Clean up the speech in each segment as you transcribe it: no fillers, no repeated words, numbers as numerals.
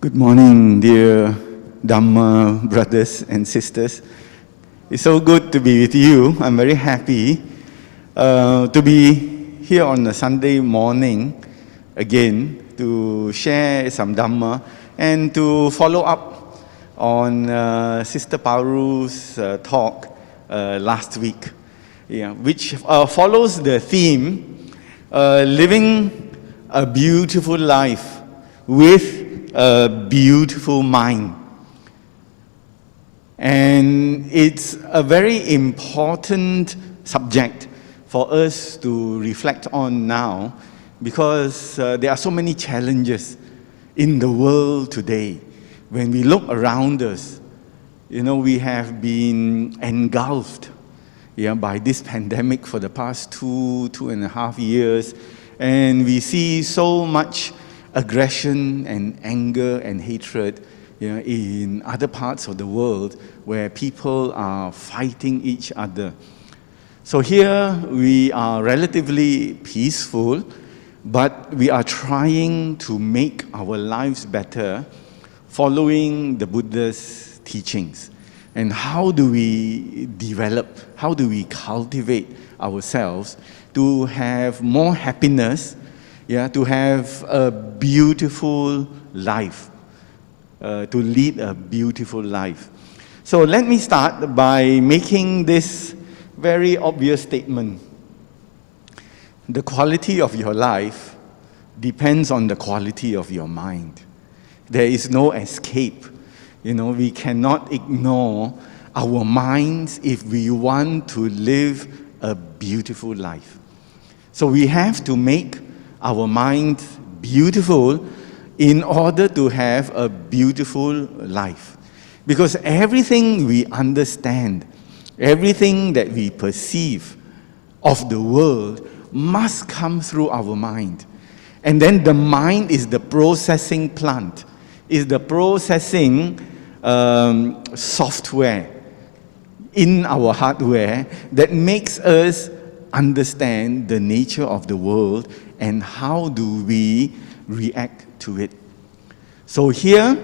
Good morning, dear Dhamma brothers and sisters. It's so good to be with you. I'm very happy to be here on a Sunday morning again to share some Dhamma and to follow up on Sister Pauru's talk last week, which follows the theme, living a beautiful life with a beautiful mind. And it's a very important subject for us to reflect on now because there are so many challenges in the world today. When we look around us, we have been engulfed by this pandemic for the past 2.5 years, and we see so much aggression and anger and hatred in other parts of the world where people are fighting each other. So here we are relatively peaceful, but we are trying to make our lives better following the Buddha's teachings. And how do we develop, how do we cultivate ourselves to have more happiness, to have a beautiful life, to lead a beautiful life. So let me start by making this very obvious statement. The quality of your life depends on the quality of your mind. There is no escape. We cannot ignore our minds if we want to live a beautiful life. So we have to make our mind beautiful in order to have a beautiful life. Because everything we understand, everything that we perceive of the world must come through our mind. And then the mind is the processing plant, is the processing software in our hardware that makes us understand the nature of the world and how do we react to it. So here,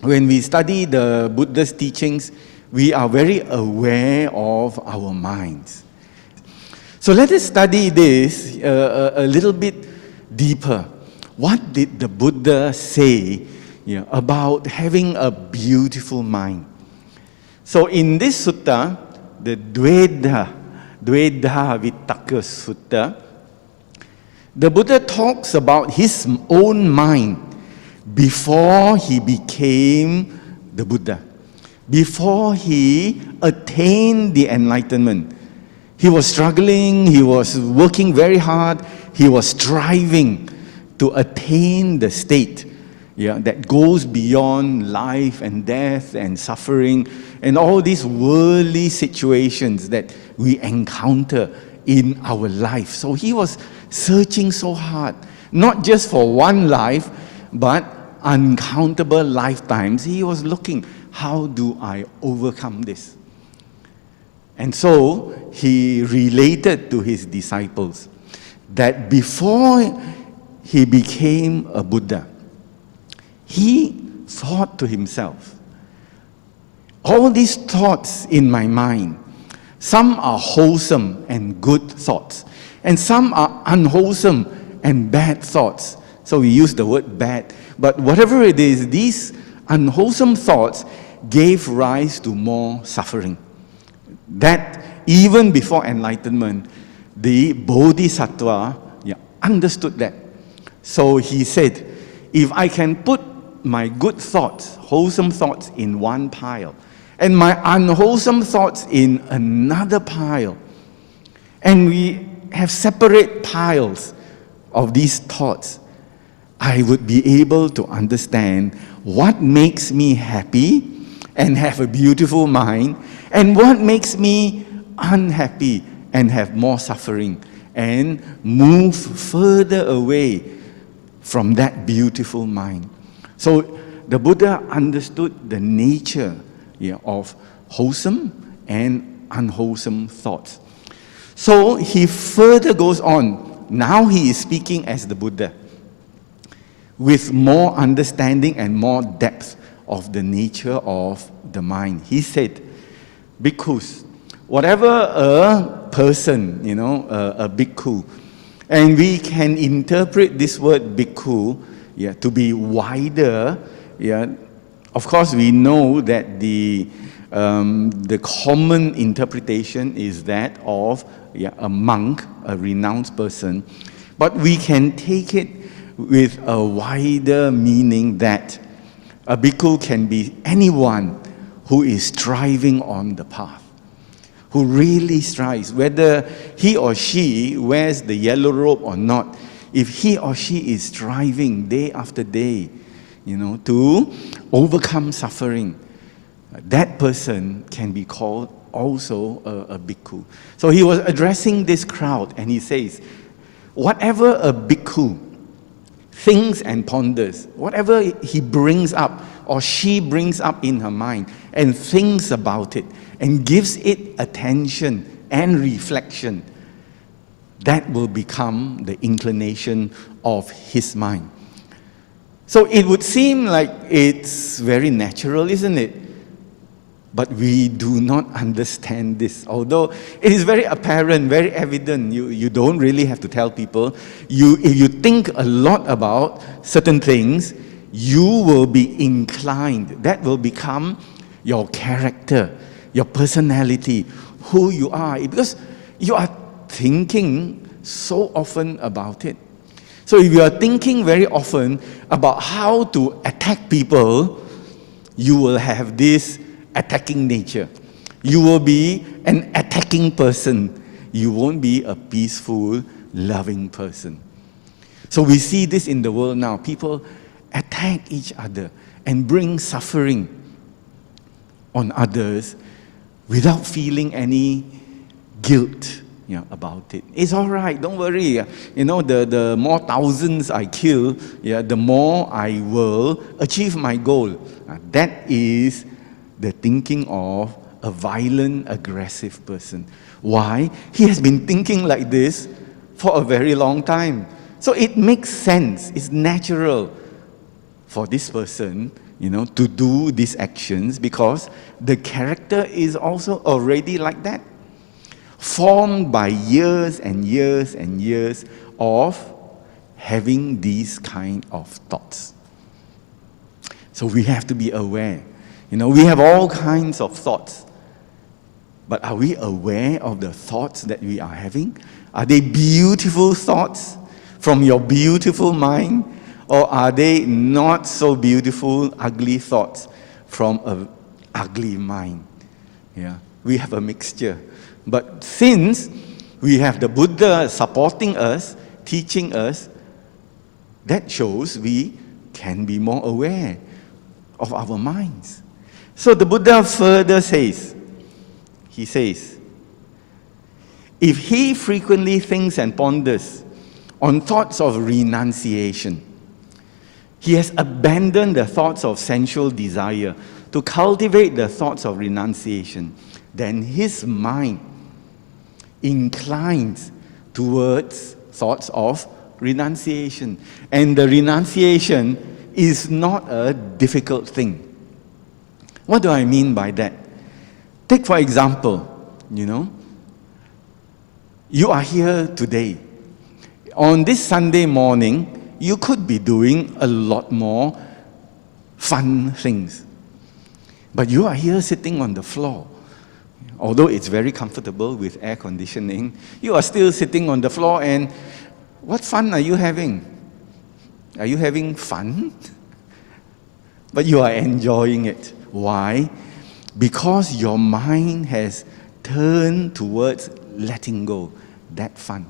when we study the Buddha's teachings, we are very aware of our minds. So let us study this a little bit deeper. What did the Buddha say about having a beautiful mind? So in this sutta, the Dvedha Vittaka Sutta, the Buddha talks about his own mind before he became the Buddha, before he attained the enlightenment. He was struggling, he was working very hard, he was striving to attain the state that goes beyond life and death and suffering and all these worldly situations that we encounter in our life. So he was searching so hard, not just for one life, but uncountable lifetimes. He was looking, how do I overcome this? And so he related to his disciples that before he became a Buddha, he thought to himself, all these thoughts in my mind, some are wholesome and good thoughts, and some are unwholesome and bad thoughts. So we use the word bad. But whatever it is, these unwholesome thoughts gave rise to more suffering. That even before enlightenment, the Bodhisattva understood that. So he said, if I can put my good thoughts, wholesome thoughts in one pile, and my unwholesome thoughts in another pile, and we have separate piles of these thoughts, I would be able to understand what makes me happy and have a beautiful mind, and what makes me unhappy and have more suffering, and move further away from that beautiful mind. So the Buddha understood the nature of wholesome and unwholesome thoughts. So he further goes on. Now he is speaking as the Buddha. with more understanding and more depth of the nature of the mind. He said, bhikkhus, whatever a person, a bhikkhu, and we can interpret this word bhikkhu to be wider. Of course, we know that the common interpretation is that of a monk, a renounced person. But we can take it with a wider meaning that a bhikkhu can be anyone who is striving on the path, who really strives, whether he or she wears the yellow robe or not. If he or she is striving day after day, to overcome suffering, that person can be called also a bhikkhu. So he was addressing this crowd and he says, whatever a bhikkhu thinks and ponders, whatever he brings up or she brings up in her mind and thinks about it and gives it attention and reflection, that will become the inclination of his mind. So it would seem like it's very natural, isn't it? But we do not understand this. Although it is very apparent, very evident, you don't really have to tell people. If you think a lot about certain things, you will be inclined. That will become your character, your personality, who you are. Because you are thinking so often about it. So if you are thinking very often about how to attack people, you will have this attacking nature. You will be an attacking person. You won't be a peaceful, loving person. So we see this in the world now. People attack each other and bring suffering on others without feeling any guilt about it. It's all right, don't worry. The more thousands I kill, the more I will achieve my goal. That is the thinking of a violent, aggressive person. Why? He has been thinking like this for a very long time. So it makes sense, it's natural for this person, to do these actions because the character is also already like that. Formed by years and years and years of having these kind of thoughts. So we have to be aware. We have all kinds of thoughts. But are we aware of the thoughts that we are having? Are they beautiful thoughts from your beautiful mind? Or are they not so beautiful, ugly thoughts from an ugly mind? We have a mixture. But since we have the Buddha supporting us, teaching us, that shows we can be more aware of our minds. So the Buddha further says, he says, if he frequently thinks and ponders on thoughts of renunciation, he has abandoned the thoughts of sensual desire to cultivate the thoughts of renunciation, then his mind inclines towards thoughts of renunciation. And the renunciation is not a difficult thing. What do I mean by that? Take for example, you are here today. On this Sunday morning, you could be doing a lot more fun things. But you are here sitting on the floor. Although it's very comfortable with air conditioning, you are still sitting on the floor, and what fun are you having? Are you having fun? But you are enjoying it. Why? Because your mind has turned towards letting go, that fun.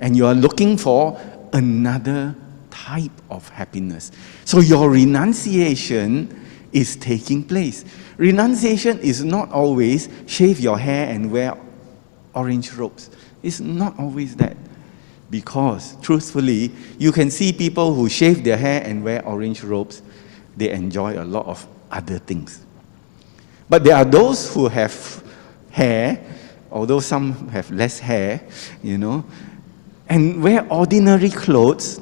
And you are looking for another type of happiness. So your renunciation is taking place. Renunciation is not always shave your hair and wear orange robes. It's not always that. Because, truthfully, you can see people who shave their hair and wear orange robes, they enjoy a lot of other things. But there are those who have hair, although some have less hair, and wear ordinary clothes,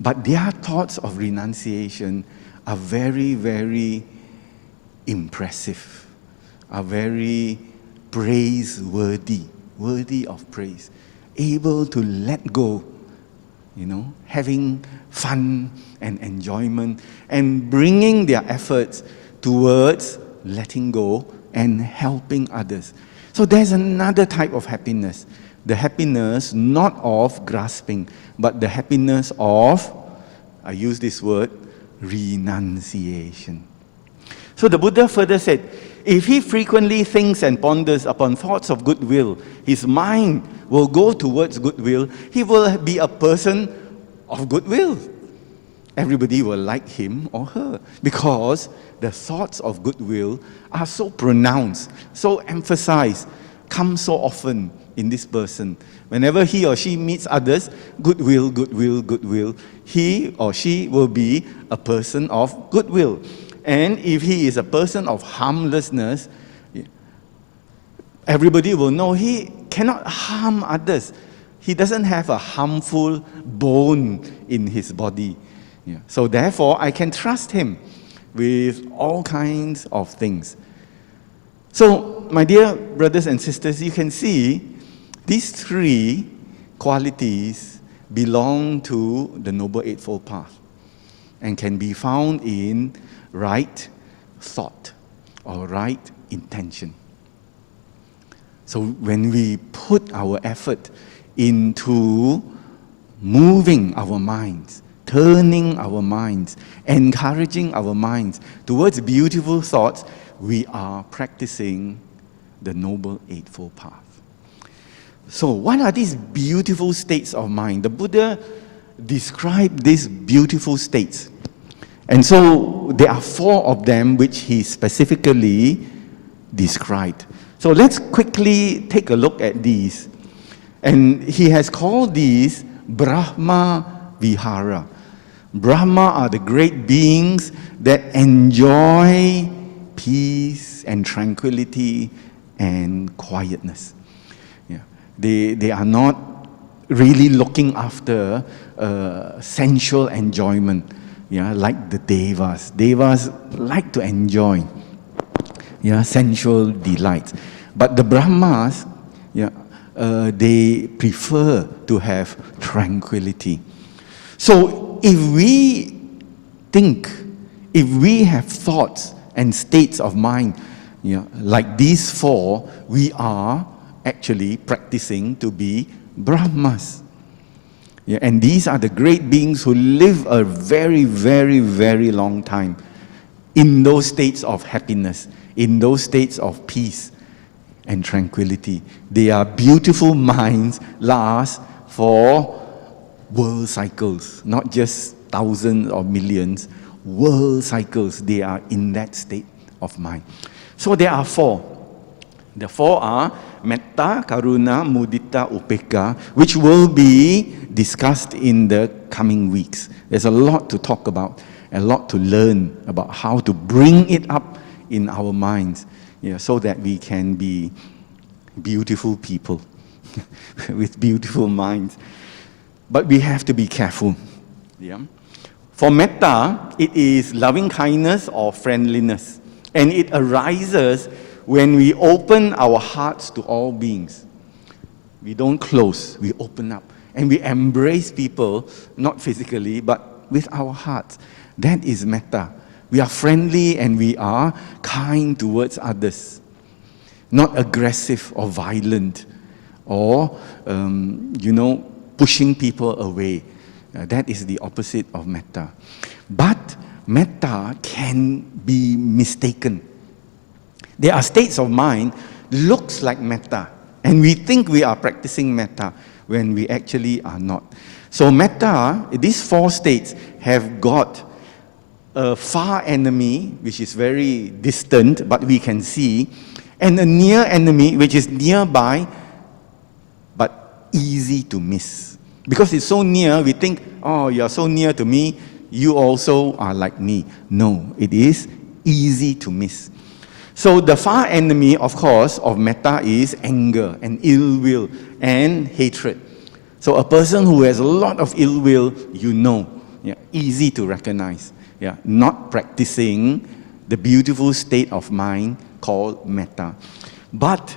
But their thoughts of renunciation are very, very impressive, are very praiseworthy, worthy of praise, able to let go, having fun and enjoyment, and bringing their efforts towards letting go and helping others. So there's another type of happiness, the happiness not of grasping, but the happiness of, I use this word, renunciation. So the Buddha further said, if he frequently thinks and ponders upon thoughts of goodwill, his mind will go towards goodwill. He will be a person of goodwill. Everybody will like him or her because the thoughts of goodwill are so pronounced, so emphasized, come so often in this person. Whenever he or she meets others, goodwill, goodwill, goodwill, he or she will be a person of goodwill. And if he is a person of harmlessness, everybody will know he cannot harm others. He doesn't have a harmful bone in his body. So therefore, I can trust him with all kinds of things. So, my dear brothers and sisters, you can see these three qualities belong to the Noble Eightfold Path and can be found in right thought or right intention. So when we put our effort into moving our minds, turning our minds, encouraging our minds towards beautiful thoughts, we are practicing the Noble Eightfold Path. So what are these beautiful states of mind? The Buddha described these beautiful states. And so there are 4 of them which he specifically described. So let's quickly take a look at these. And he has called these Brahma Vihara. Brahma are the great beings that enjoy peace and tranquility and quietness. They are not really looking after sensual enjoyment, like the Devas. Devas like to enjoy sensual delights. But the Brahmas, they prefer to have tranquility. So if we think, if we have thoughts and states of mind like these 4, we are actually practicing to be Brahmas. And these are the great beings who live a very, very, very long time in those states of happiness, in those states of peace and tranquility. Their beautiful minds last for world cycles, not just thousands or millions, world cycles. They are in that state of mind. So there are 4. The 4 are Metta, Karuna, Mudita, Upekkha, which will be discussed in the coming weeks. There's a lot to talk about, a lot to learn about how to bring it up in our minds, so that we can be beautiful people with beautiful minds. But we have to be careful. For Metta, it is loving kindness or friendliness, and it arises when we open our hearts to all beings. We don't close, we open up. And we embrace people, not physically, but with our hearts. That is Metta. We are friendly and we are kind towards others. Not aggressive or violent or, pushing people away. That is the opposite of Metta. But Metta can be mistaken. There are states of mind looks like Metta, and we think we are practicing Metta when we actually are not. So Metta, these 4 states have got a far enemy, which is very distant, but we can see, and a near enemy, which is nearby, but easy to miss. Because it's so near, we think, oh, you're so near to me, you also are like me. No, it is easy to miss. So the far enemy, of course, of Metta is anger and ill will and hatred. So a person who has a lot of ill will, yeah, easy to recognize. Yeah, not practicing the beautiful state of mind called metta. But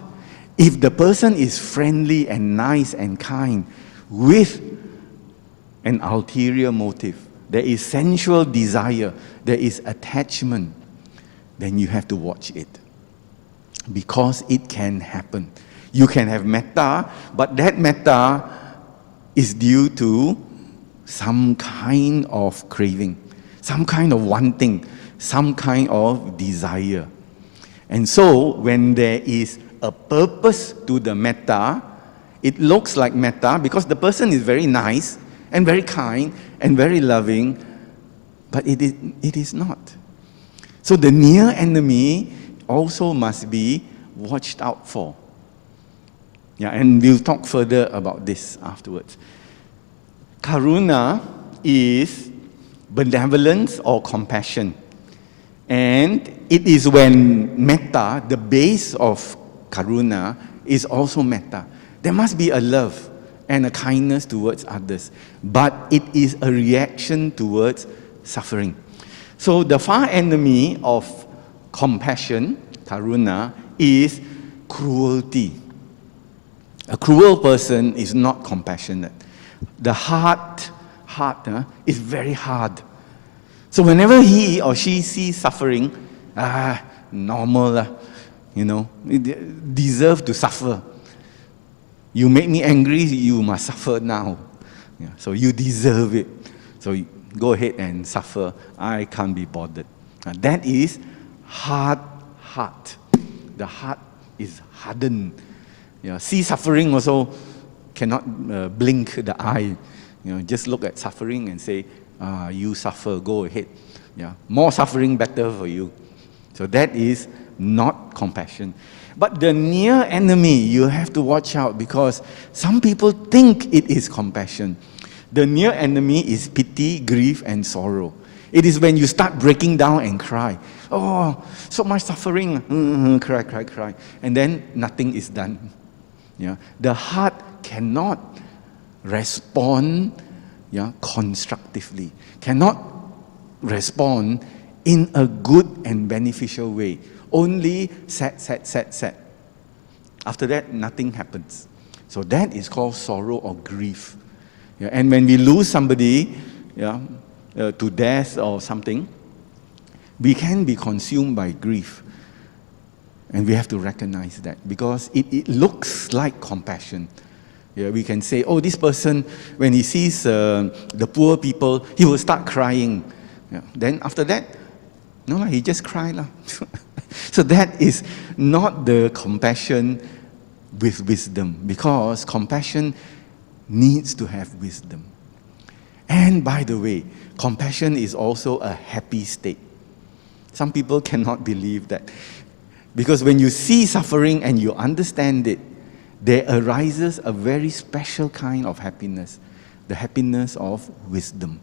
if the person is friendly and nice and kind with an ulterior motive, there is sensual desire, there is attachment, then you have to watch it. Because it can happen. You can have metta, but that metta is due to some kind of craving, some kind of wanting, some kind of desire. And so, when there is a purpose to the metta, it looks like metta because the person is very nice and very kind and very loving, but it is not. So the near enemy also must be watched out for. Yeah, and we'll talk further about this afterwards. Karuna is benevolence or compassion. And it is when metta, the base of karuna, is also metta. There must be a love and a kindness towards others. But it is a reaction towards suffering. So the far enemy of compassion, karuna, is cruelty. A cruel person is not compassionate. The heart is very hard. So whenever he or she sees suffering, normal, it deserve to suffer. You make me angry, you must suffer now. Yeah, so you deserve it. So go ahead and suffer. I can't be bothered. That is hard heart. The heart is hardened. Yeah, see suffering also cannot blink the eye. Just look at suffering and say, you suffer, go ahead. Yeah, more suffering, better for you. So that is not compassion. But the near enemy, you have to watch out because some people think it is compassion. The near enemy is pity, grief, and sorrow. It is when you start breaking down and cry. Oh, so much suffering. Cry. And then nothing is done. Yeah, the heart cannot respond constructively, cannot respond in a good and beneficial way. Only sad. After that, nothing happens. So that is called sorrow or grief. Yeah, and when we lose somebody to death or something, we can be consumed by grief. And we have to recognize that because it looks like compassion. Yeah, we can say, oh, this person, when he sees the poor people, he will start crying. Yeah. Then after that, no, he just cry. So that is not the compassion with wisdom because compassion needs to have wisdom. And by the way, compassion is also a happy state. Some people cannot believe that. Because when you see suffering and you understand it, there arises a very special kind of happiness, the happiness of wisdom.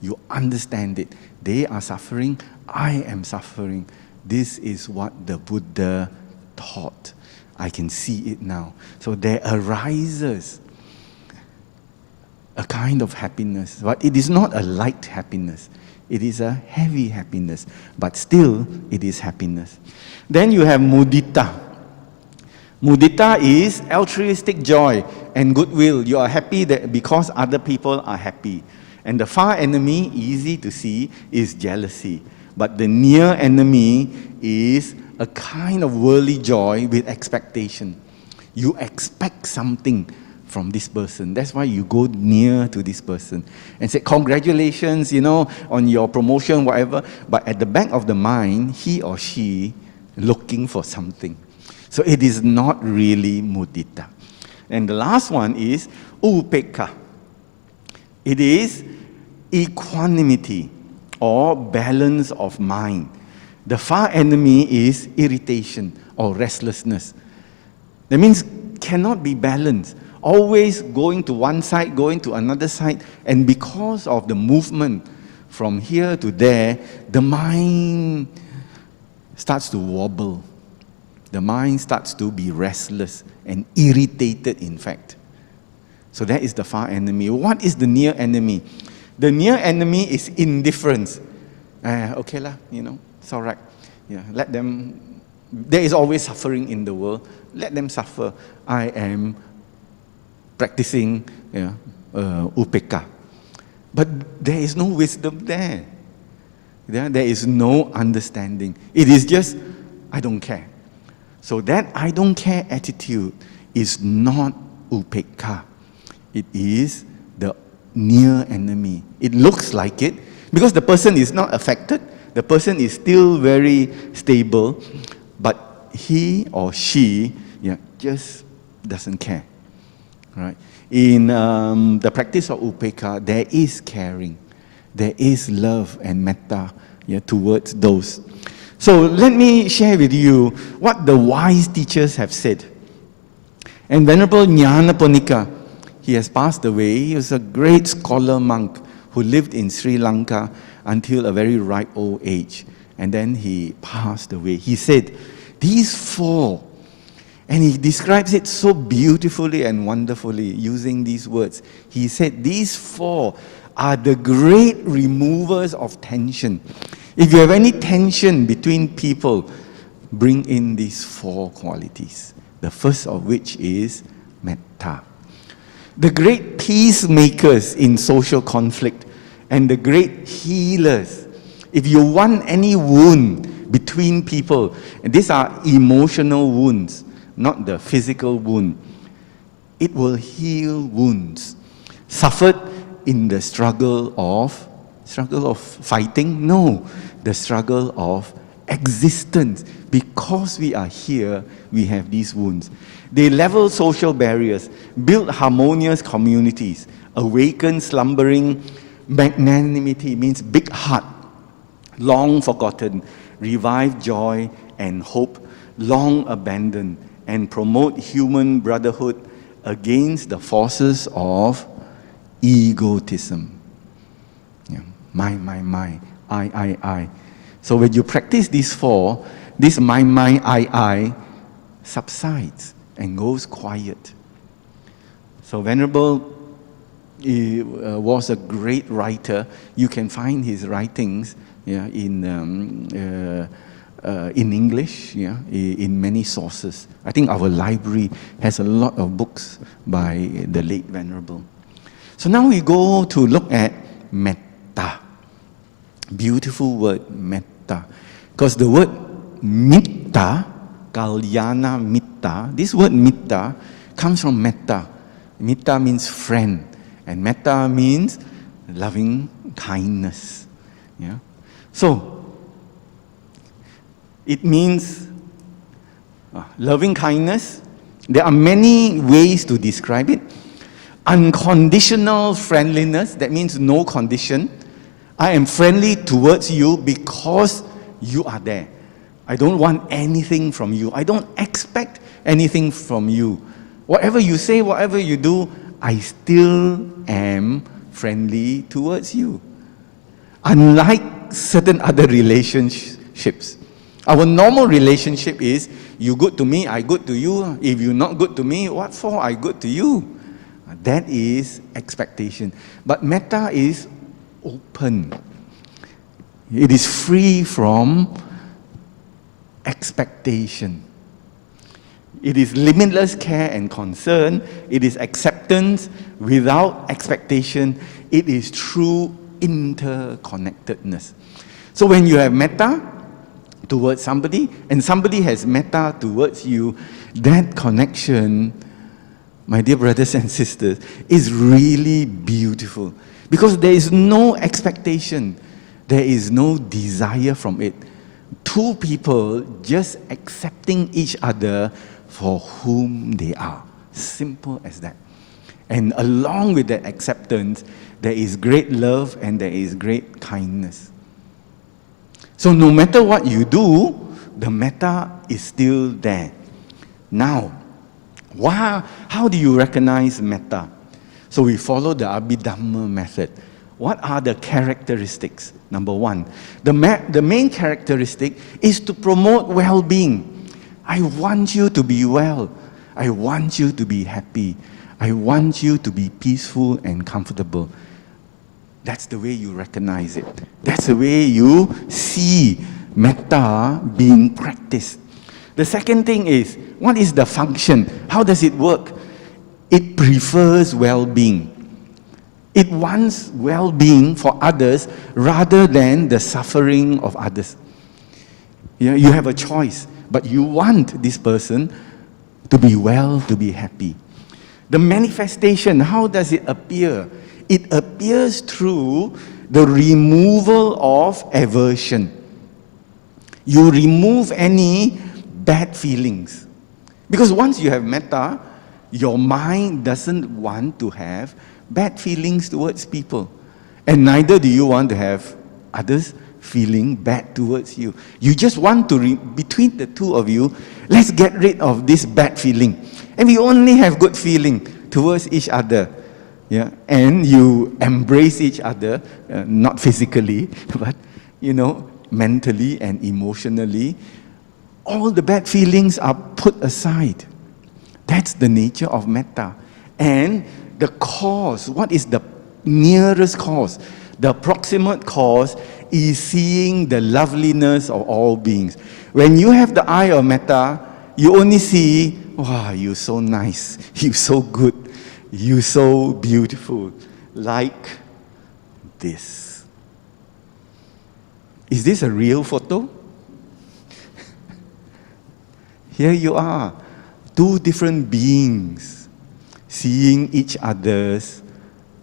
You understand it. They are suffering, I am suffering. This is what the Buddha taught. I can see it now. So there arises a kind of happiness, but it is not a light happiness. It is a heavy happiness, but still it is happiness. Then you have mudita. Mudita is altruistic joy and goodwill. You are happy that because other people are happy. And the far enemy, easy to see, is jealousy. But the near enemy is a kind of worldly joy with expectation. You expect something from this person. That's why you go near to this person and say, congratulations, on your promotion, whatever. But at the back of the mind, he or she looking for something. So it is not really mudita. And the last one is upekkha. It is equanimity or balance of mind. The far enemy is irritation or restlessness. That means cannot be balanced. Always going to one side, going to another side. And because of the movement from here to there, the mind starts to wobble. The mind starts to be restless and irritated, in fact. So that is the far enemy. What is the near enemy? The near enemy is indifference. Okay lah, it's all right. Yeah, let them. There is always suffering in the world. Let them suffer. I am practicing upeka. But there is no wisdom there. There is no understanding. It is just, I don't care. So that I don't care attitude is not upeka. It is the near enemy. It looks like it because the person is not affected. The person is still very stable, but he or she just doesn't care. Right? In the practice of upeka, there is caring. There is love and metta towards those. So let me share with you what the wise teachers have said. And Venerable Nyanaponika, he has passed away. He was a great scholar monk who lived in Sri Lanka until a very ripe old age. And then he passed away. He said, these four, and he describes it so beautifully and wonderfully using these words. He said, these four are the great removers of tension. If you have any tension between people, bring in these four qualities. The first of which is metta. The great peacemakers in social conflict and the great healers. If you want any wound between people, and these are emotional wounds, not the physical wound, it will heal wounds suffered in the struggle of fighting? No, the struggle of existence. Because we are here, we have these wounds. They level social barriers, build harmonious communities, awaken slumbering magnanimity, means big heart, long forgotten, revive joy and hope, long abandoned, and promote human brotherhood against the forces of egotism. My, I. So when you practice these four, this my, I subsides and goes quiet. So Venerable was a great writer. You can find his writings in English, in many sources. I think our library has a lot of books by the late Venerable. So now we go to look at Mettā. Beautiful word, Mettā. Because the word Mettā, Kalyana Mettā, this word Mettā comes from Metta. Mettā means friend, and Mettā means loving kindness. So, it means loving kindness. There are many ways to describe it. Unconditional friendliness, that means no condition. I am friendly towards you because you are there. I don't want anything from you. I don't expect anything from you. Whatever you say, whatever you do, I still am friendly towards you. Unlike certain other relationships, our normal relationship is, you good to me, I good to you. If you're not good to me, what for I good to you? That is expectation. But Mettā is open. It is free from expectation. It is limitless care and concern. It is acceptance without expectation. It is true interconnectedness. So when you have Mettā towards somebody, and somebody has Mettā towards you, that connection, my dear brothers and sisters, is really beautiful. Because there is no expectation. There is no desire from it. Two people just accepting each other for whom they are. Simple as that. And along with that acceptance, there is great love and there is great kindness. So no matter what you do, the Mettā is still there. Now, how do you recognize Mettā? So we follow the Abhidhamma method. What are the characteristics? Number one, the main characteristic is to promote well-being. I want you to be well. I want you to be happy. I want you to be peaceful and comfortable. That's the way you recognize it. That's the way you see metta being practiced. The second thing is, what is the function? How does it work? It prefers well-being. It wants well-being for others rather than the suffering of others. You have a choice, but you want this person to be well, to be happy. The manifestation, how does it appear? It appears through the removal of aversion. You remove any bad feelings. Because once you have metta, your mind doesn't want to have bad feelings towards people. And neither do you want to have others feeling bad towards you. You just want to, between the two of you, let's get rid of this bad feeling. And we only have good feeling towards each other. Yeah? And you embrace each other, not physically, but, mentally and emotionally. All the bad feelings are put aside. That's the nature of metta. And the cause, what is the nearest cause? The proximate cause is seeing the loveliness of all beings. When you have the eye of metta, you only see, wow, you're so nice, you're so good, you're so beautiful, like this. Is this a real photo? Here you are, two different beings seeing each other's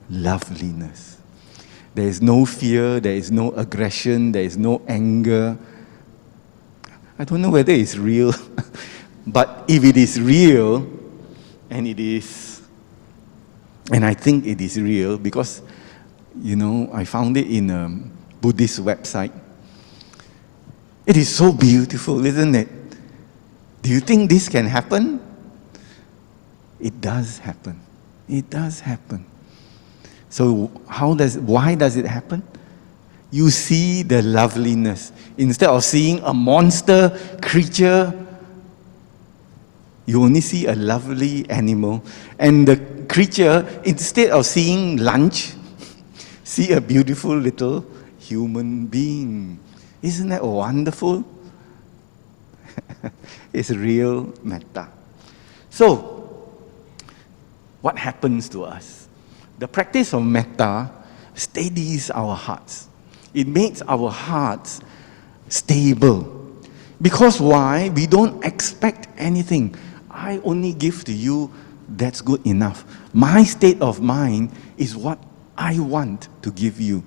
loveliness. There is no fear, there is no aggression, there is no anger. I don't know whether it's real, but if it is real, and it is, and I think it is real because, I found it in a Buddhist website. It is so beautiful, isn't it? Do you think this can happen? It does happen. It does happen. So why does it happen? You see the loveliness. Instead of seeing a monster creature, you only see a lovely animal. And the creature, instead of seeing lunch, see a beautiful little human being. Isn't that wonderful? It's real metta. So, what happens to us? The practice of metta steadies our hearts. It makes our hearts stable. Because why? We don't expect anything. I only give to you, that's good enough. My state of mind is what I want to give you.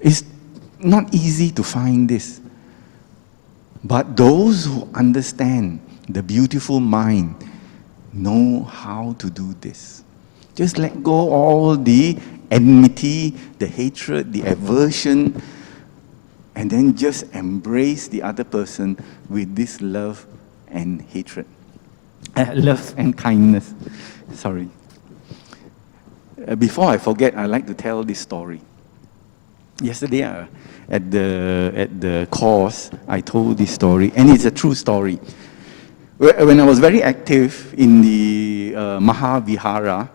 It's not easy to find this. But those who understand the beautiful mind know how to do this. Just let go all the enmity, the hatred, the aversion, and then just embrace the other person with this love and hatred. Love and kindness. Sorry. Before I forget, I'd like to tell this story. Yesterday, at the course, I told this story, and it's a true story. When I was very active in the Mahavihara,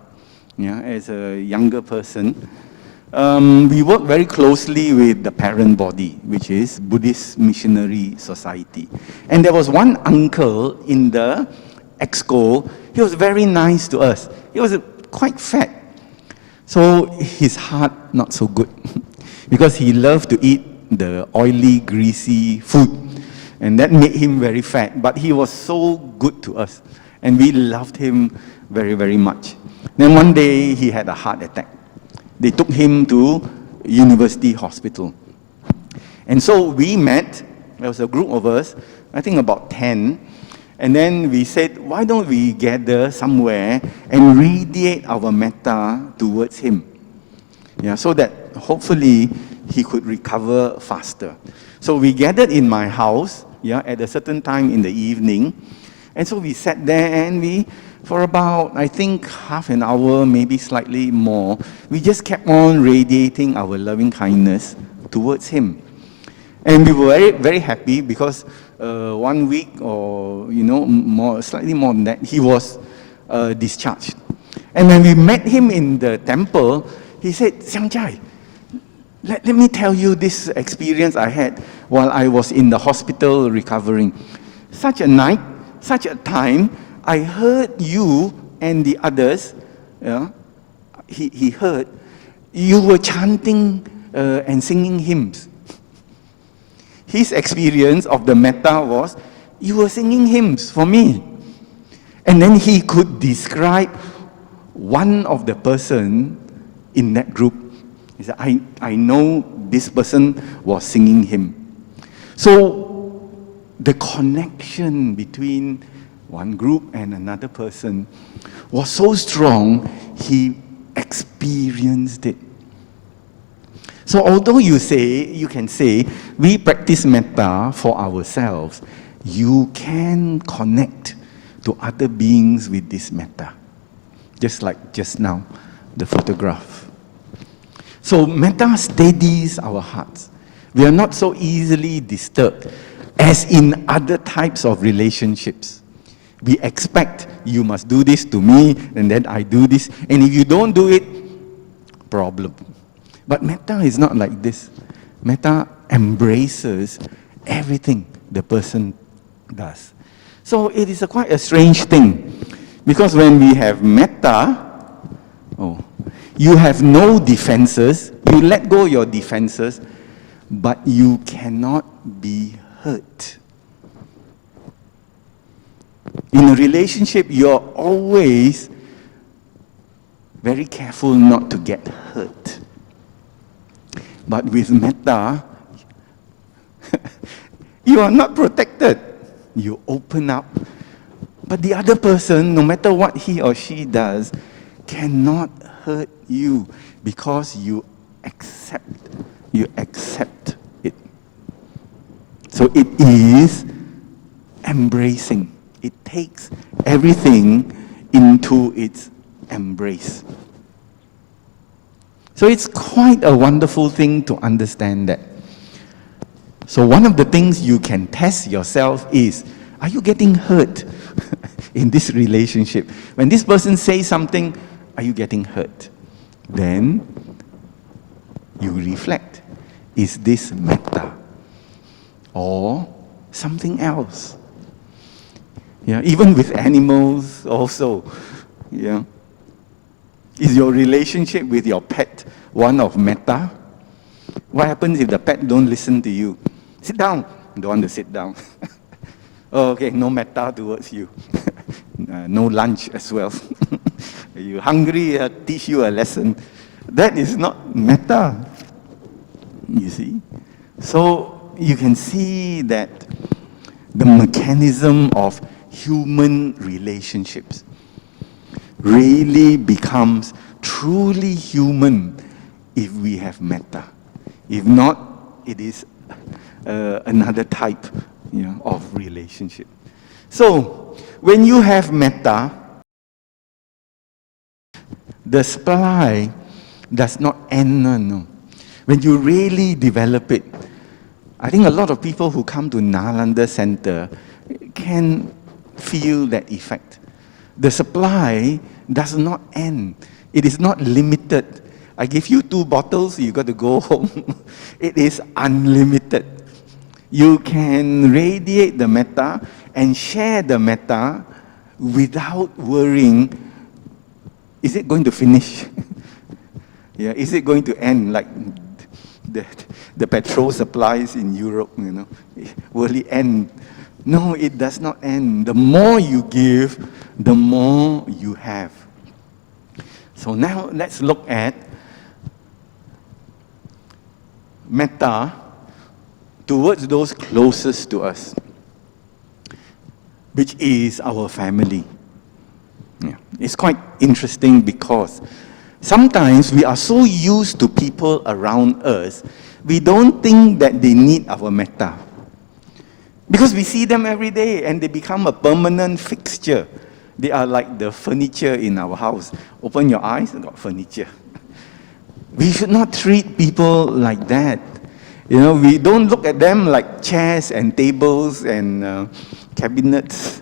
as a younger person, we worked very closely with the parent body, which is Buddhist Missionary Society. And there was one uncle in the exco. He was very nice to us. He was quite fat. So his heart not so good. Because he loved to eat the oily, greasy food. And that made him very fat. But he was so good to us. And we loved him very, very much. Then one day, he had a heart attack. They took him to University Hospital. And so we met. There was a group of us, I think about 10. And then we said, why don't we gather somewhere and radiate our metta towards him? So that hopefully he could recover faster. So we gathered in my house, at a certain time in the evening. And so we sat there and for about, I think, half an hour, maybe slightly more, we just kept on radiating our loving kindness towards him. And we were very, very happy because 1 week or, slightly more than that, he was discharged. And when we met him in the temple, he said, Siang Chye, let me tell you this experience I had while I was in the hospital recovering. Such a night, such a time, I heard you and the others, he heard, you were chanting and singing hymns. His experience of the Mettā was, you were singing hymns for me. And then he could describe one of the person in that group. He said, I know this person was singing hymn. So the connection between one group and another person was so strong, he experienced it. So although you can say, we practice Mettā for ourselves, you can connect to other beings with this Mettā. Just like just now, the photograph. So Mettā steadies our hearts. We are not so easily disturbed as in other types of relationships. We expect you must do this to me, and then I do this, and if you don't do it, problem. But Mettā is not like this. Mettā embraces everything the person does. So it is quite a strange thing, because when we have Mettā, you have no defenses, you let go your defenses, but you cannot be hurt. In a relationship, you're always very careful not to get hurt. But with Mettā, you are not protected. You open up. But the other person, no matter what he or she does, cannot hurt you because you accept it. So it is embracing. It takes everything into its embrace. So it's quite a wonderful thing to understand that. So one of the things you can test yourself is, are you getting hurt in this relationship? When this person says something, are you getting hurt? Then you reflect. Is this Mettā or something else? Yeah, even with animals also. Yeah. Is your relationship with your pet one of Mettā? What happens if the pet don't listen to you? Sit down. Don't want to sit down. Okay, no Mettā towards you. No lunch as well. You're hungry, teach you a lesson. That is not Mettā. You see? So you can see that the mechanism of human relationships really becomes truly human if we have Mettā. If not, it is another type of relationship. So, when you have Mettā, the supply does not end. No. When you really develop it, I think a lot of people who come to Nalanda Center can feel that effect. The supply does not end. It is not limited. I give you 2 bottles, you got to go home. It is unlimited. You can radiate the Mettā and share the Mettā without worrying, is it going to finish? Yeah, is it going to end like the petrol supplies in Europe, will it end? No, it does not end. The more you give, the more you have. So now let's look at Mettā towards those closest to us, which is our family. Yeah. It's quite interesting because sometimes we are so used to people around us, we don't think that they need our Mettā. Because we see them every day and they become a permanent fixture. They are like the furniture in our house. Open your eyes, got furniture. We should not treat people like that. We don't look at them like chairs and tables and cabinets.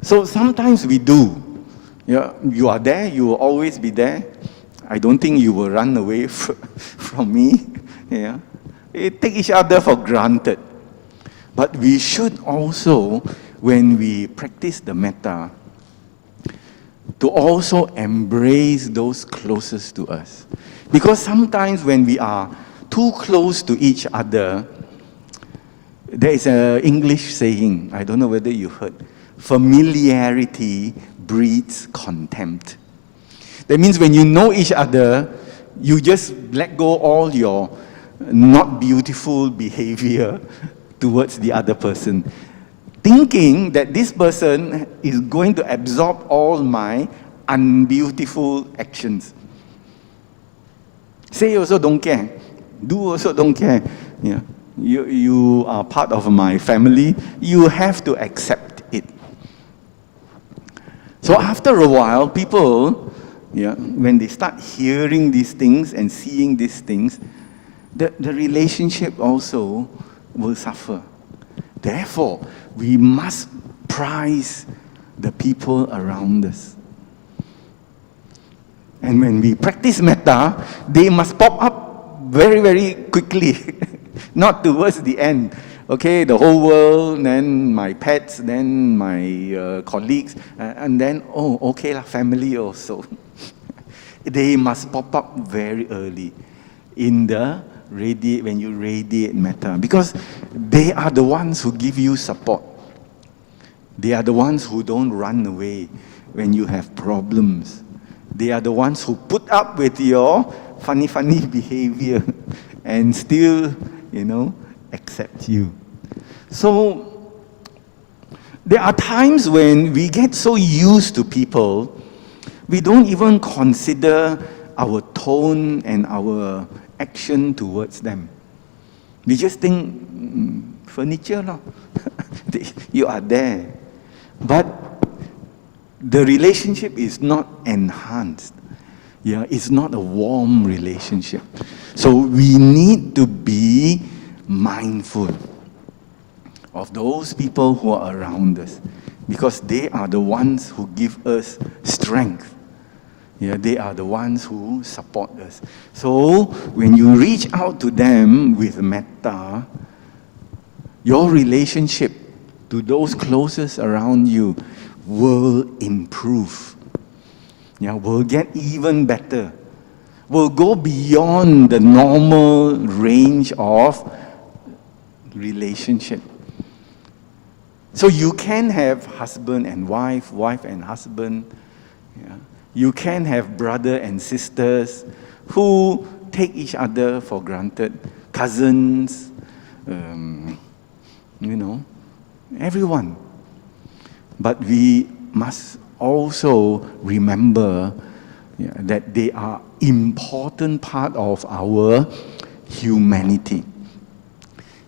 So sometimes we do. Yeah, you are there, you will always be there. I don't think you will run away from me. Yeah. Take each other for granted. But we should also, when we practice the metta, to also embrace those closest to us. Because sometimes when we are too close to each other, there is an English saying, I don't know whether you heard, familiarity breeds contempt. That means when you know each other, you just let go all your not beautiful behavior towards the other person, thinking that this person is going to absorb all my unbeautiful actions. Say also don't care, do also don't care. Yeah. You are part of my family, you have to accept it. So after a while, people, when they start hearing these things and seeing these things, the relationship also will suffer. Therefore, we must prize the people around us. And when we practice metta, they must pop up very, very quickly, not towards the end. Okay, the whole world, then my pets, then my colleagues, and then, family also. They must pop up very early in the when you radiate metta, because they are the ones who give you support. They are the ones who don't run away when you have problems. They are the ones who put up with your funny behavior and still, accept you. So there are times when we get so used to people, we don't even consider our tone and our action towards them. We just think, furniture, no? You are there. But the relationship is not enhanced. Yeah, it's not a warm relationship. So we need to be mindful of those people who are around us, because they are the ones who give us strength. Yeah, they are the ones who support us. So when you reach out to them with metta, your relationship to those closest around you will improve. Yeah, will get even better. Will go beyond the normal range of relationship. So you can have husband and wife, wife and husband. Yeah. You can have brother and sisters who take each other for granted, cousins, everyone. But we must also remember that they are important part of our humanity.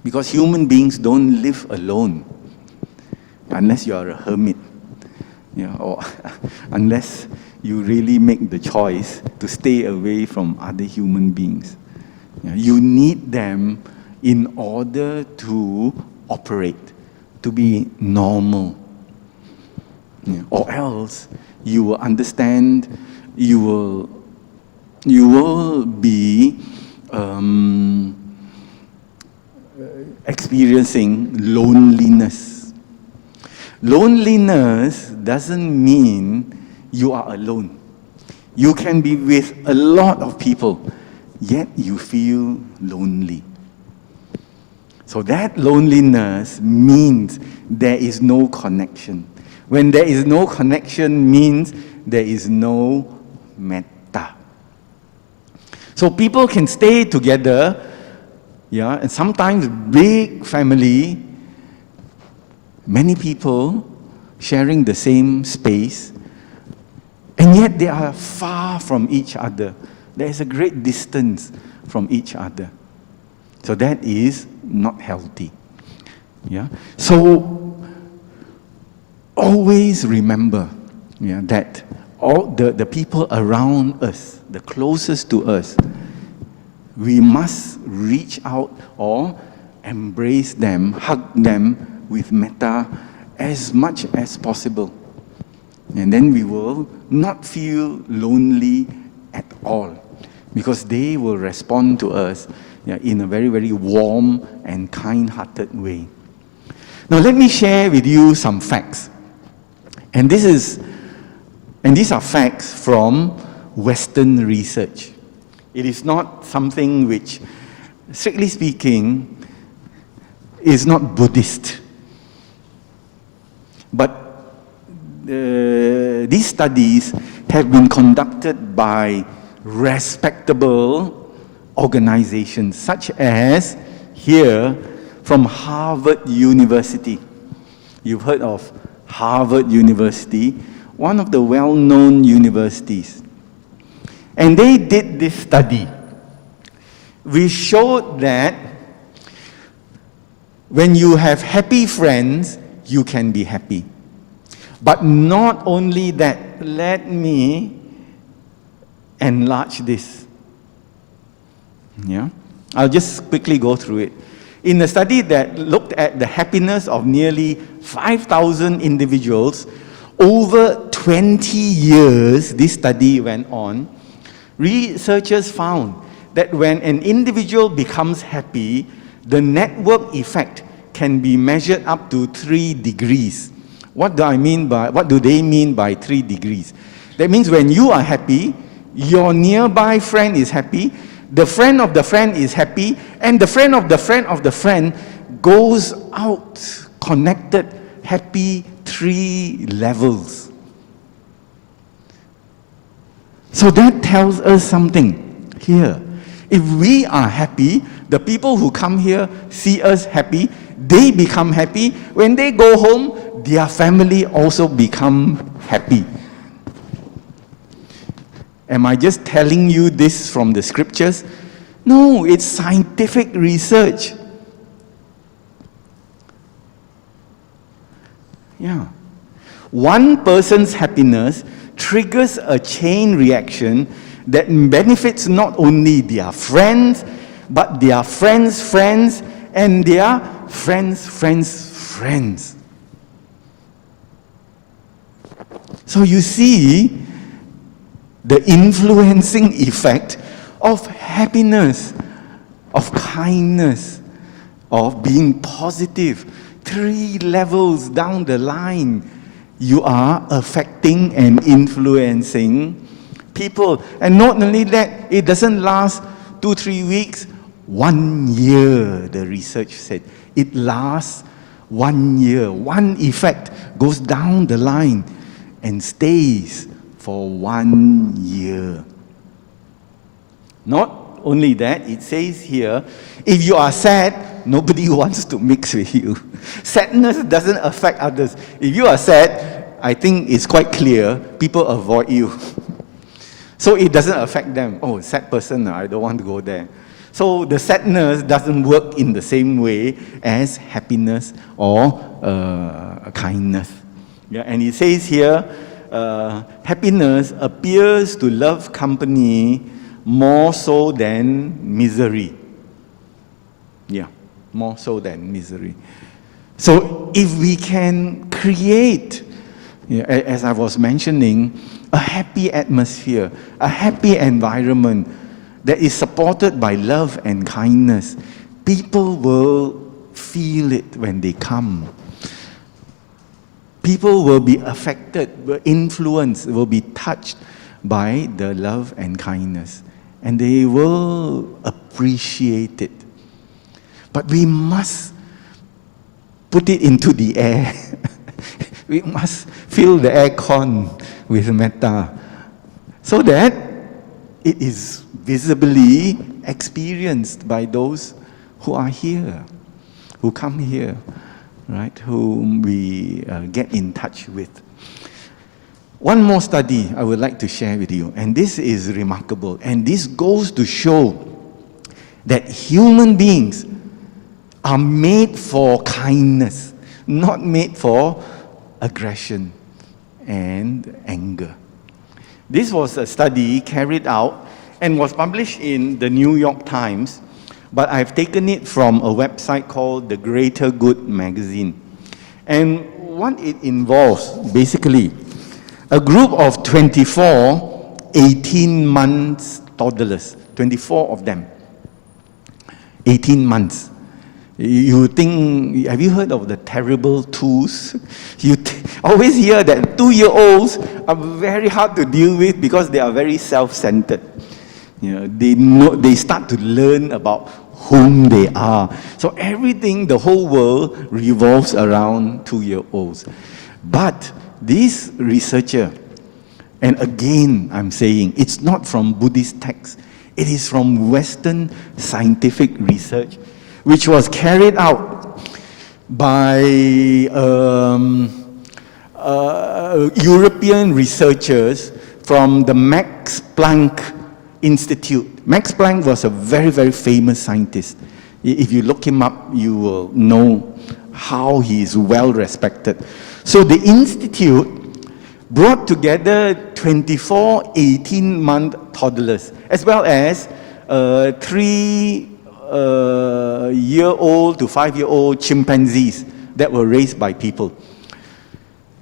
Because human beings don't live alone, unless you are a hermit, or unless you really make the choice to stay away from other human beings. You need them in order to operate, to be normal. Or else you will understand, you will be experiencing loneliness. Loneliness doesn't mean you are alone. You can be with a lot of people, yet you feel lonely. So that loneliness means there is no connection. When there is no connection means there is no metta. So people can stay together, and sometimes big family, many people sharing the same space, and yet they are far from each other. There is a great distance from each other. So that is not healthy. So always remember that all the people around us, the closest to us, we must reach out or embrace them, hug them with metta as much as possible. And then we will not feel lonely at all, because they will respond to us in a very, very warm and kind-hearted way. Now let me share with you some facts. And these are facts from Western research. It is not something which, strictly speaking, is not Buddhist. But these studies have been conducted by respectable organizations, such as here from Harvard University. You've heard of Harvard University, one of the well-known universities. And they did this study. We showed that when you have happy friends, you can be happy. But not only that, let me enlarge this. Yeah? I'll just quickly go through it. In a study that looked at the happiness of nearly 5,000 individuals, over 20 years this study went on, researchers found that when an individual becomes happy, the network effect can be measured up to 3 degrees. What do they mean by 3 degrees? That means when you are happy, your nearby friend is happy, the friend of the friend is happy, and the friend of the friend of the friend goes out connected, happy, 3 levels. So that tells us something here. If we are happy, the people who come here see us happy, they become happy. When they go home, their family also become happy. Am I just telling you this from the scriptures? No, it's scientific research. Yeah. One person's happiness triggers a chain reaction that benefits not only their friends, but their friends' friends and their friends' friends' friends. So you see the influencing effect of happiness, of kindness, of being positive. 3 levels down the line, you are affecting and influencing people. And not only that, it doesn't last 2-3 weeks, 1 year, the research said. It lasts 1 year. One effect goes down the line and stays for 1 year. Not only that, it says here, if you are sad, nobody wants to mix with you. Sadness doesn't affect others. If you are sad, I think it's quite clear, people avoid you. So it doesn't affect them. Oh, sad person, I don't want to go there. So the sadness doesn't work in the same way as happiness or kindness. Yeah, and it says here, happiness appears to love company more so than misery. Yeah, more so than misery. So if we can create, as I was mentioning, a happy atmosphere, a happy environment that is supported by love and kindness, people will feel it when they come. People will be affected, will influenced, will be touched by the love and kindness. And they will appreciate it. But we must put it into the air. We must fill the aircon with Metta, so that it is visibly experienced by those who are here, who come here, right, whom we get in touch with. One more study I would like to share with you, and this is remarkable, and this goes to show that human beings are made for kindness, not made for aggression and anger. This was a study carried out and was published in the New York Times, but I've taken it from a website called The Greater Good magazine. And what it involves, basically, A group of 24 18-month toddlers, 24 of them, 18 months. You think, have you heard of the terrible twos? You always hear that 2-year-olds are very hard to deal with because they are very self-centered. They start to learn about whom they are. So everything, the whole world revolves around 2-year-olds. But this researcher, and again I'm saying, it's not from Buddhist texts, it is from Western scientific research, which was carried out by European researchers from the Max Planck Institute. Max Planck was a very, very famous scientist. If you look him up, you will know how he is well respected. So the institute brought together 24 18-month toddlers, as well as 3-year-old to 5-year-old chimpanzees that were raised by people.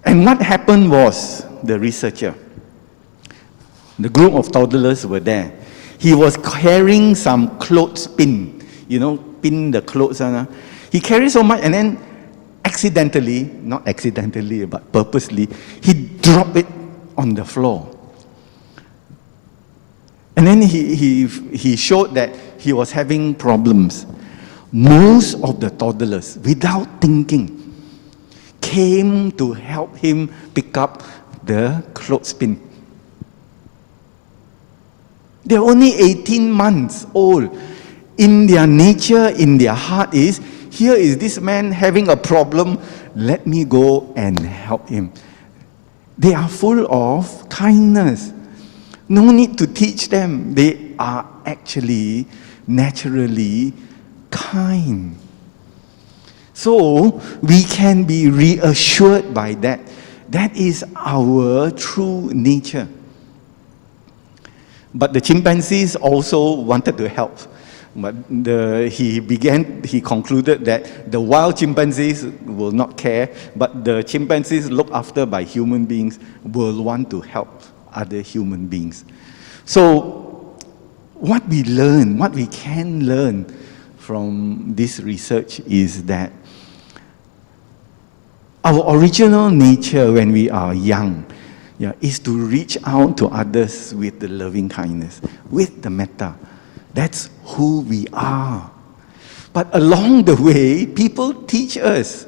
And what happened was, the researcher, the group of toddlers were there. He was carrying some clothespin, pin the clothes. He carried so much, and then accidentally, not accidentally, but purposely, he dropped it on the floor. And then he showed that he was having problems. Most of the toddlers, without thinking, came to help him pick up the clothespin. They're only 18 months old. In their nature, in their heart is, here is this man having a problem, let me go and help him. They are full of kindness. No need to teach them. They are actually naturally kind. So we can be reassured by that. That is our true nature. But the chimpanzees also wanted to help. But he concluded that the wild chimpanzees will not care, but the chimpanzees looked after by human beings will want to help other human beings. So what we can learn from this research is that our original nature when we are young is to reach out to others with the loving kindness, with the metta. That's who we are. But along the way, people teach us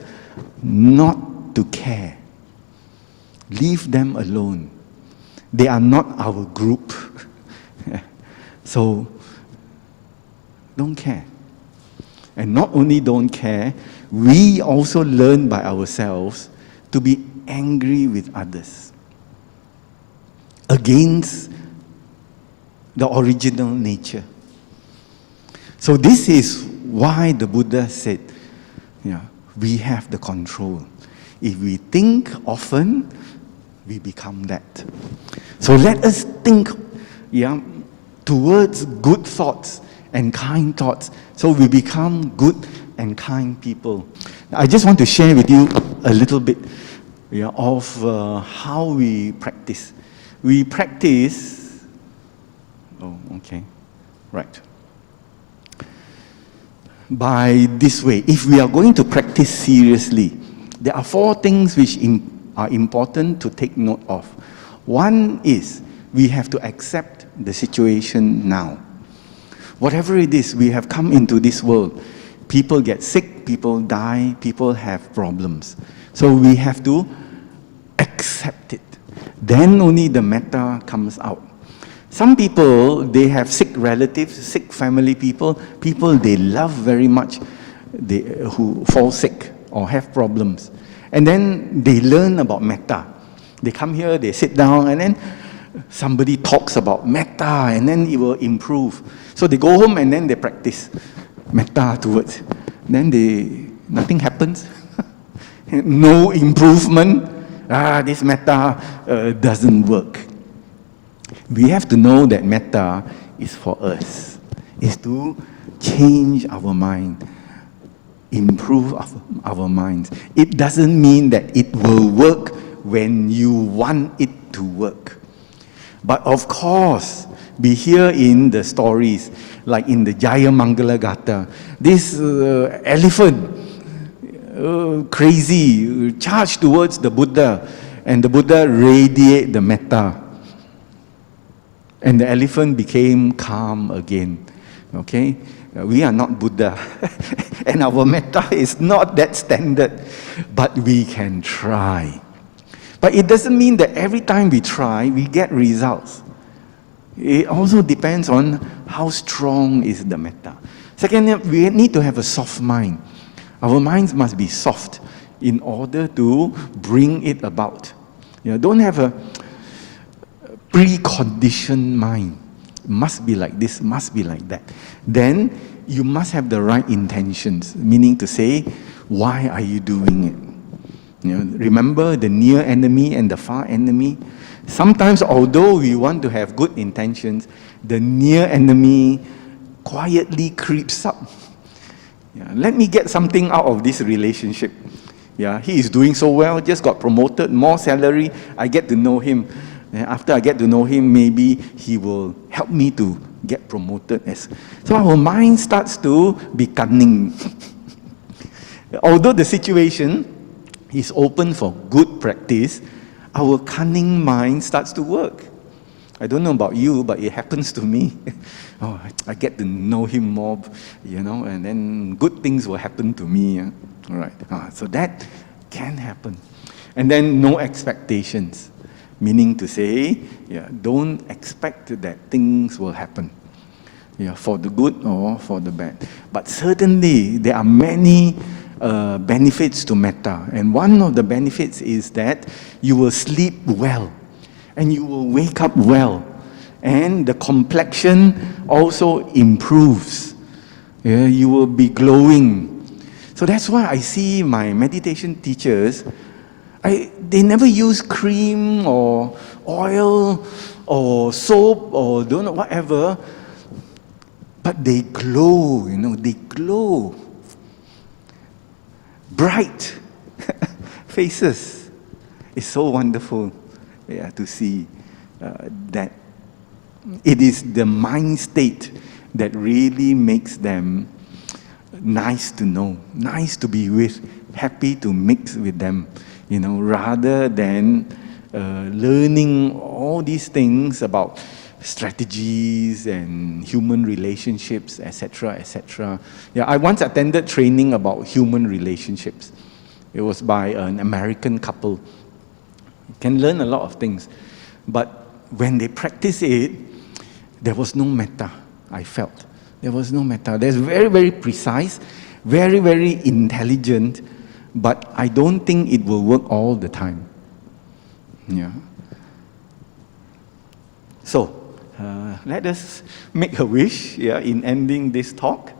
not to care. Leave them alone. They are not our group. So, don't care. And not only don't care, we also learn by ourselves to be angry with others against the original nature. So this is why the Buddha said, we have the control. If we think often, we become that. So let us think towards good thoughts and kind thoughts, so we become good and kind people. I just want to share with you a little bit of how we practice. We practice, by this way. If we are going to practice seriously, there are 4 things which are important to take note of. One is, we have to accept the situation now. Whatever it is, we have come into this world. People get sick, people die, people have problems. So we have to accept it. Then only the metta comes out. Some people, they have sick relatives, sick family people they love very much, who fall sick or have problems. And then they learn about metta. They come here, they sit down, and then somebody talks about metta, and then it will improve. So they go home and then they practice metta towards. Then nothing happens. No improvement. This metta doesn't work. We have to know that metta is for us. Is to change our mind, improve our minds. It doesn't mean that it will work when you want it to work. But of course, we hear in the stories, like in the Jaya Mangala Gatha, this elephant, crazy, charged towards the Buddha, and the Buddha radiated the Metta. And the elephant became calm again. Okay? We are not Buddha. And our Metta is not that standard. But we can try. But it doesn't mean that every time we try, we get results. It also depends on how strong is the Metta. Second, we need to have a soft mind. Our minds must be soft in order to bring it about. Don't have a preconditioned mind. Must be like this, must be like that. Then you must have the right intentions, meaning to say, why are you doing it? Remember the near enemy and the far enemy? Sometimes, although we want to have good intentions, the near enemy quietly creeps up. Let me get something out of this relationship. He is doing so well, just got promoted, more salary, I get to know him. After I get to know him, maybe he will help me to get promoted. So our mind starts to be cunning. Although the situation is open for good practice, our cunning mind starts to work. I don't know about you, but it happens to me. I get to know him more, and then good things will happen to me. All right. So that can happen. And then no expectations. Meaning to say, don't expect that things will happen, for the good or for the bad. But certainly, there are many benefits to Metta. And one of the benefits is that you will sleep well, and you will wake up well. And the complexion also improves. You will be glowing. So that's why I see my meditation teachers, they never use cream or oil or soap or don't know whatever, but they glow, they glow. Bright faces. It's so wonderful to see that it is the mind state that really makes them nice to know, nice to be with, happy to mix with them. Rather than learning all these things about strategies and human relationships, etc., etc. I once attended training about human relationships. It was by an American couple. You can learn a lot of things. But when they practice it, there was no Metta, I felt. There was no Metta. There's very, very precise, very, very intelligent, but I don't think it will work all the time. So, let us make a wish in ending this talk.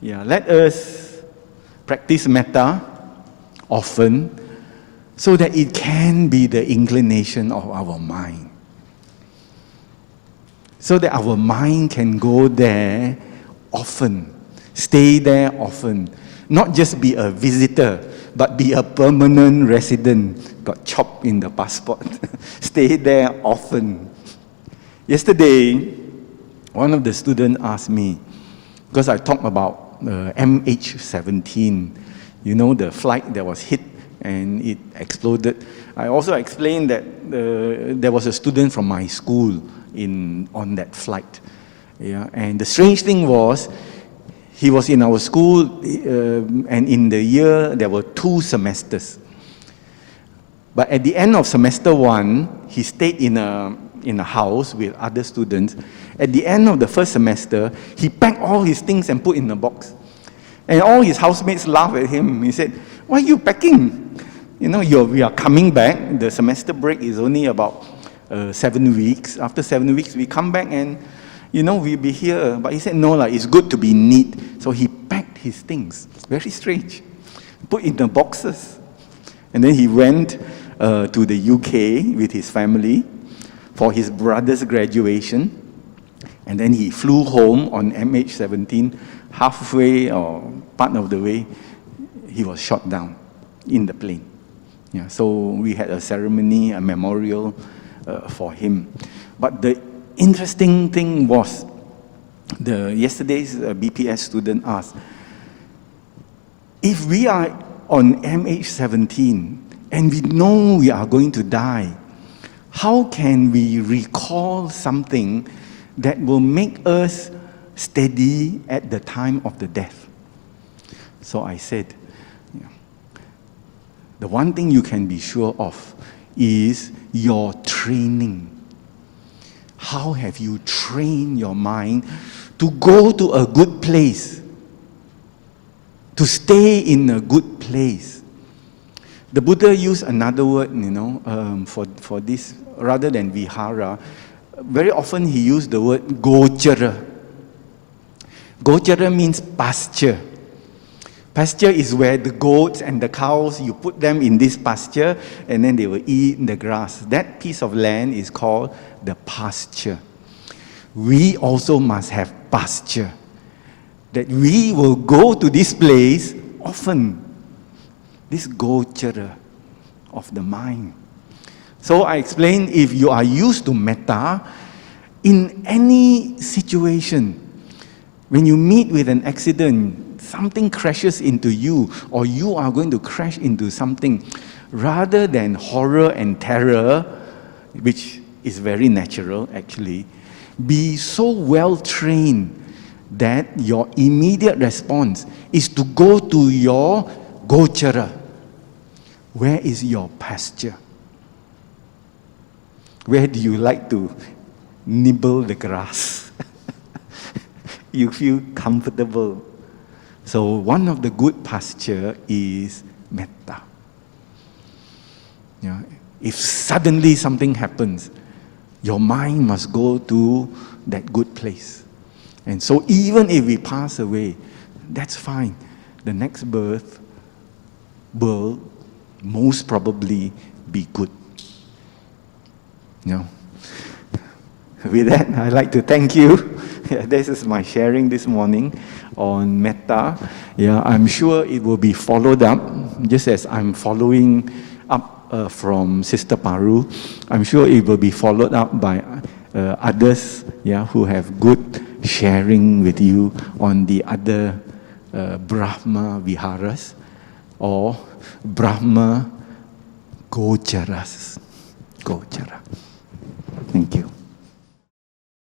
Let us practice Metta often so that it can be the inclination of our mind. So that our mind can go there often, stay there often. Not just be a visitor, but be a permanent resident. Got chopped in the passport. Stay there often. Yesterday, one of the students asked me, because I talked about MH17, the flight that was hit and it exploded. I also explained that there was a student from my school on that flight. And the strange thing was, he was in our school, and in the year, there were 2 semesters. But at the end of semester 1, he stayed in a house with other students. At the end of the first semester, he packed all his things and put in a box. And all his housemates laughed at him. He said, "Why are you packing? We are coming back. The semester break is only about 7 weeks. After 7 weeks, we come back and we'll be here." But he said, no, it's good to be neat. So he packed his things. Very strange. Put in the boxes. And then he went to the UK with his family for his brother's graduation. And then he flew home on MH17. Halfway or part of the way, he was shot down in the plane. Yeah, so we had a ceremony, a memorial for him. But the interesting thing was, yesterday's BPS student asked, if we are on MH17 and we know we are going to die, how can we recall something that will make us steady at the time of the death? So I said, the one thing you can be sure of is your training. How have you trained your mind to go to a good place, to stay in a good place? The Buddha used another word, for this, rather than vihara. Very often he used the word gochara. Gochara means pasture. Pasture is where the goats and the cows, you put them in this pasture and then they will eat the grass. That piece of land is called the pasture. We also must have pasture. That we will go to this place often. This gochara of the mind. So I explained, if you are used to metta, in any situation, when you meet with an accident, something crashes into you, or you are going to crash into something, rather than horror and terror, which is very natural actually, be so well trained that your immediate response is to go to your gochara. Where is your pasture? Where do you like to nibble the grass? You feel comfortable. So one of the good pasture is metta. Yeah. If suddenly something happens, your mind must go to that good place. And so even if we pass away, that's fine. The next birth will most probably be good. With that, I'd like to thank you. This is my sharing this morning on Metta. I'm sure it will be followed up, just as I'm following up from Sister Paru. I'm sure it will be followed up by others who have good sharing with you on the other Brahma Viharas or Brahma Gocharas. Gochara. Thank you.